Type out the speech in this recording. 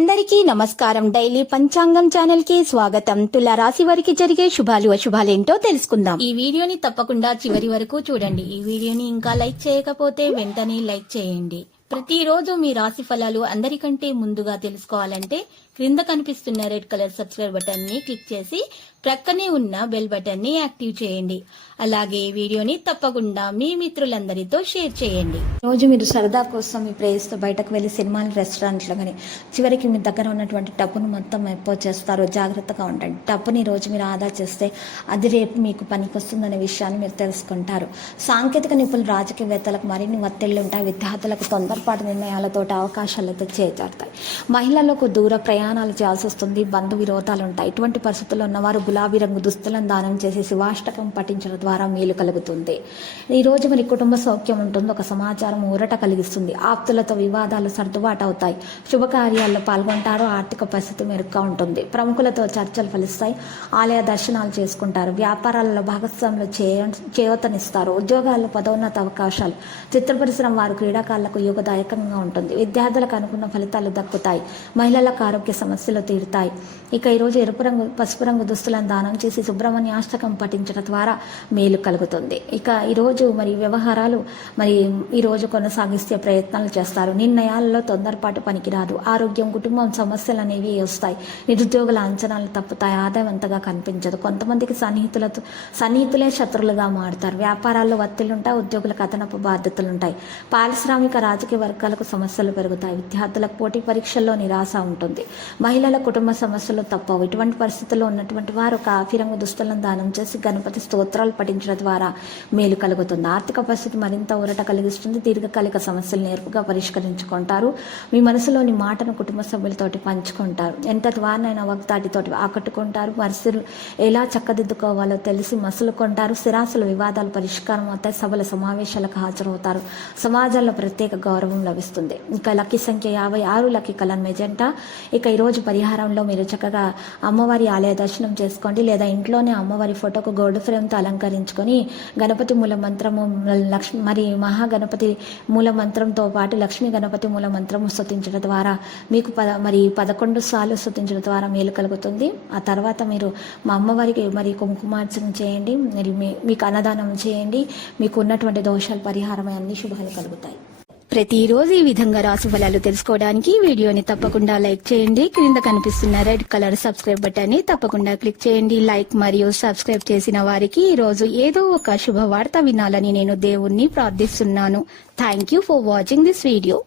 అందరికీ నమస్కారం. డైలీ పంచాంగం ఛానల్ కి స్వాగతం. తుల రాశి వారికి జరిగే శుభాలు అశుభాలేంటో తెలుసుకుందాం. ఈ వీడియోని తప్పకుండా చివరి వరకు చూడండి. ఈ వీడియోని ఇంకా లైక్ చేయకపోతే వెంటనే లైక్ చేయండి. ప్రతిరోజు మీ రాశి ఫలాలు అందరికంటే ముందుగా తెలుసుకోవాలంటే క్రింద కనిపిస్తున్న రెడ్ కలర్ సబ్స్క్రైబ్ బటన్ ని క్లిక్ చేసి ప్రక్కనే ఉన్న బెల్ బటన్ ని యాక్టివ్ చేయండి. అలాగే వీడియోని తప్పకుండా మీ మిత్రులందరితో షేర్ చేయండి. రోజు మీరు సరదా కోసం మీ ప్రేయస్తో బయటకు వెళ్లి సినిమాలు, రెస్టారెంట్లు కానీ చివరికి మీ దగ్గర ఉన్నటువంటి డబ్బును మొత్తం చేస్తారు. జాగ్రత్తగా ఉండండి. డబ్బుని రోజు మీరు ఆదా చేస్తే అది రేపు మీకు పనికొస్తుందనే విషయాన్ని మీరు తెలుసుకుంటారు. సాంకేతిక నిపుణులు, రాజకీయవేత్తలకు మరిన్ని ఒత్తిళ్లు ఉంటాయి. విద్యార్థులకు తొందరపాటు నిర్ణయాలతో అవకాశాలతో చేజారుతాయి. మహిళలకు దూర ప్రయాణాలు చేయాల్సి వస్తుంది. బంధు విరోధాలు ఉంటాయి. ఇటువంటి పరిస్థితుల్లో ఉన్నవారు గులాబీ రంగు దుస్తులను దానం చేసి శివాష్టకం పఠించడం ద్వారా మేలు కలుగుతుంది. ఈ రోజు మరి కుటుంబ సౌఖ్యం ఉంటుంది. ఒక సమాచారం ఊరట కలిగిస్తుంది. ఆప్తులతో వివాదాలు సర్దుబాటు అవుతాయి. శుభకార్యాల్లో పాల్గొంటారు. ఆర్థిక పరిస్థితి మెరుగ్గా ఉంటుంది. ప్రముఖులతో చర్చలు ఫలిస్తాయి. ఆలయ దర్శనాలు చేసుకుంటారు. వ్యాపారాలలో భాగస్వాములు చేయూతనిస్తారు. ఉద్యోగాల్లో పదోన్నత అవకాశాలు. చిత్ర పరిశ్రమ వారు క్రీడాకారులకు యోగదాయకంగా ఉంటుంది. విద్యార్థులకు అనుకున్న ఫలితాలు దక్కుతాయి. మహిళలకు ఆరోగ్య సమస్యలు తీరుతాయి. ఇక ఈరోజు ఎరుపు రంగు, పసుపు రంగు దుస్తులను దానం చేసి సుబ్రహ్మణ్యాష్టకం పఠించడం ద్వారా మేలు కలుగుతుంది. ఇక ఈరోజు మరి వ్యవహారాలు ఈరోజు కొనసాగిస్తే ప్రయత్నాలు చేస్తారు. నిర్ణయాలలో తొందరపాటు పనికిరాదు. ఆరోగ్యం, కుటుంబం సమస్యలు అనేవి వస్తాయి. నిరుద్యోగుల అంచనాలు తప్పుతాయి. ఆదాయం అంతగా కనిపించదు. కొంతమందికి సన్నిహితులే శత్రులుగా మారుతారు. వ్యాపారాల్లో ఒత్తిళ్లుంటాయి. ఉద్యోగులకు అదనపు బాధ్యతలు ఉంటాయి. పారిశ్రామిక, రాజకీయ వర్గాలకు సమస్యలు పెరుగుతాయి. విద్యార్థులకు పోటీ పరీక్షల్లో నిరాశ ఉంటుంది. మహిళల కుటుంబ సమస్యలు తప్పవు. ఇటువంటి పరిస్థితుల్లో ఉన్నటువంటి వారు కాఫీ రంగు దుస్తులను దానం చేసి గణపతి స్తోత్రాలు పఠించడం ద్వారా మేలు కలుగుతుంది. ఆర్థిక పరిస్థితి మరింత ఊరట కలిగిస్తుంది. దీర్ఘకాలిక సమస్యలు నేర్పుగా పరిష్కరించుకుంటారు. మీ మనసులోని మాటను కుటుంబ సభ్యులతోటి పంచుకుంటారు. ఎంతటి వారినైనా వాగ్దాటితోటి ఆకట్టుకుంటారు. పరిస్థితులు ఎలా చక్కదిద్దుకోవాలో తెలిసి మసులుకుంటారు. స్థిరాస్తుల వివాదాలు పరిష్కారం అవుతాయి. సభల సమావేశాలకు హాజరవుతారు. సమాజంలో ప్రత్యేక గౌరవం లభిస్తుంది. ఇక లక్కీ సంఖ్య 56, లక్కీ కలర్ మెజెంటా. ఇక ఈరోజు పరిహారంలో మీరు చక్కగా అమ్మవారి ఆలయ దర్శనం చేసుకోండి. లేదా ఇంట్లోనే అమ్మవారి ఫోటోకు గోల్డ్ ఫ్రేమ్తో అలంకరించుకొని గణపతి మూల మంత్రము, మహాగణపతి మూల మంత్రంతో పాటు లక్ష్మీ గణపతి మూల మంత్రము స్తుతించడం ద్వారా మీకు 11 సార్లు స్తుతించడం ద్వారా మేలు కలుగుతుంది. ఆ తర్వాత మీరు మా అమ్మవారికి కుంకుమార్చన చేయండి. మీకు అన్నదానం చేయండి. మీకు ఉన్నటువంటి దోషాలు పరిహారమై అన్ని శుభాలు కలుగుతాయి. ప్రతిరోజు ఈ విధంగా రాశి ఫలాలు తెలుసుకోవడానికి వీడియోని తప్పకుండా లైక్ చేయండి. క్రింద కనిపిస్తున్న రెడ్ కలర్ సబ్స్క్రైబ్ బటన్ ని తప్పకుండా క్లిక్ చేయండి. లైక్ మరియు సబ్స్క్రైబ్ చేసిన వారికి ఈ రోజు ఏదో ఒక శుభవార్త వినాలని నేను దేవుణ్ణి ప్రార్థిస్తున్నాను. Thank you for watching this video.